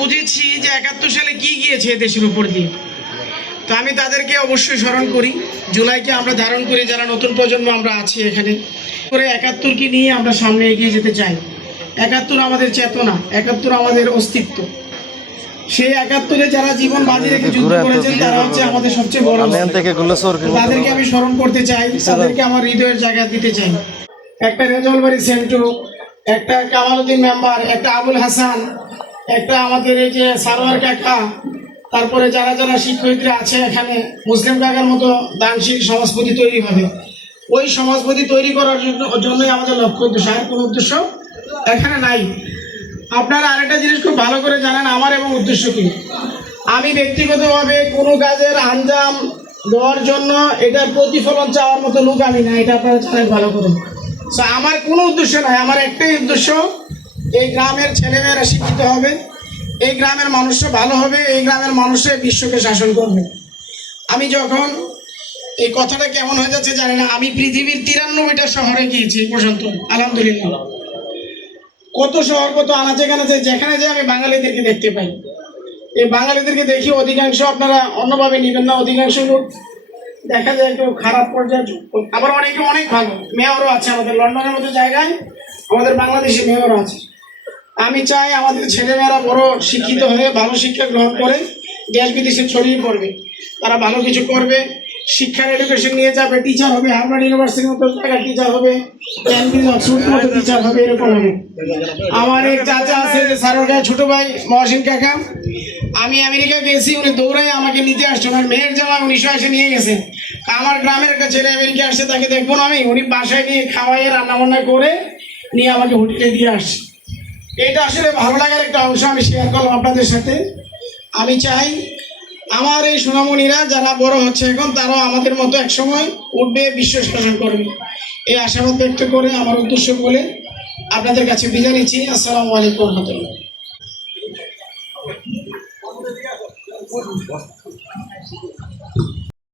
বুঝেছি যে 71 সালে কি গিয়েছে দেশের উপর দিয়ে। তো আমি তাদেরকে অবশ্যই স্মরণ করি, জুলাইকে আমরা ধারণ করি, যারা নতুন প্রজন্ম আমরা আছি এখানে করে 71কে নিয়ে আমরা সামনে এগিয়ে যেতে চাই। 71 আমাদের চেতনা, 71 আমাদের অস্তিত্ব। সেই 71-এ যারা জীবন বাজি রেখে যুদ্ধ করেছেন তারা হচ্ছে আমাদের সবচেয়ে বড়। তাদেরকে আমি স্মরণ করতে চাই, তাদেরকে আমার হৃদয়ের জায়গা দিতে চাই। একটা রেজাউল বাড়ি সেন্টু, একটা কামালউদ্দিন মেম্বার, একটা আবুল হাসান, একটা আমাদের এই যে সারোয়ার কাকা, তারপরে যারা যারা শিক্ষয়িত্রী আছে এখানে, মুসলিম কাকার মতো দানশীল সমাজপতি তৈরি হবে। ওই সমাজপতি তৈরি করার জন্যই আমাদের লক্ষ্য, উদ্দেশ্য, আর কোনো উদ্দেশ্য এখানে নাই। আপনারা আরেকটা জিনিস খুব ভালো করে জানেন আমার এবং উদ্দেশ্য কি। আমি ব্যক্তিগতভাবে কোনো কাজের আঞ্জাম দেওয়ার জন্য এটার প্রতিফলন চাওয়ার মতো লোক আমি না, এটা আপনারা জানেন ভালো করে। সো আমার কোনো উদ্দেশ্য নাই, আমার একটাই উদ্দেশ্য, এই গ্রামের ছেলেমেয়েরা শিক্ষিত হবে, এই গ্রামের মানুষরা ভালো হবে, এই গ্রামের মানুষরা বিশ্বকে শাসন করবে। আমি যখন এই কথাটা কেমন হয়ে যাচ্ছে জানি না, আমি পৃথিবীর 93টা শহরে গিয়েছি পর্যন্ত, আলহামদুলিল্লাহ। কত শহর, কত আনাচে কানাচে, যেখানে যে আমি বাঙালিদেরকে দেখতে পাই। এই বাঙালিদেরকে দেখি অধিকাংশ আপনারা অন্যভাবে নেবেন না, অধিকাংশ লোক দেখা যায় একটু খারাপ পর্যায়ে, আবার অনেকে অনেক ভালো মেয়রও আছে আমাদের লন্ডনের মতো জায়গায়, আমাদের বাংলাদেশি মেয়রও আছে। আমি চাই আমাদের ছেলেমেয়েরা বড় শিক্ষিত হয়ে ভালো শিক্ষা গ্রহণ করে দেশ বিদেশে ছড়িয়ে পড়বে, তারা ভালো কিছু করবে, শিক্ষার এডুকেশন নিয়ে যাবে, টিচার হবে, হার্ভার্ড ইউনিভার্সিটির মতো জায়গায় টিচার হবে, ক্যামব্রিজ অক্সফোর্ডের মতো টিচার হবে, এরকম হবে। আমার এক চাচা আছে যে সারোয়ার ছোট ভাই মহসিন কাকা, আমি আমেরিকা গেছি, উনি দৌড়াই আমাকে নিতে আসছে, ওনার মেয়ের জামা 1980 নিয়ে গেছে। আমার গ্রামের একটা ছেলে আমেরিকা আসছে, তাকে দেখবো না আমি, উনি বাসায় নিয়ে খাওয়াইয়ে রান্নাবান্না করে নিয়ে আমাকে হোটেলে দিয়ে আসছে। এটা আসলে ভালো লাগার একটা অংশ, আমি শেয়ার করলাম আপনাদের সাথে। আমি চাই আমার এই সোনামণিরা যারা বড় হচ্ছে এখন, তারাও আমাদের মতো একসময় উঠবে, বিশ্ব শাসন করবে, এই আশাবাদ ব্যক্ত করে আমার উদ্দেশ্য বলে আপনাদের কাছে বিদায় নিচ্ছি। আসসালামু আলাইকুম রহমতুল্লাহ।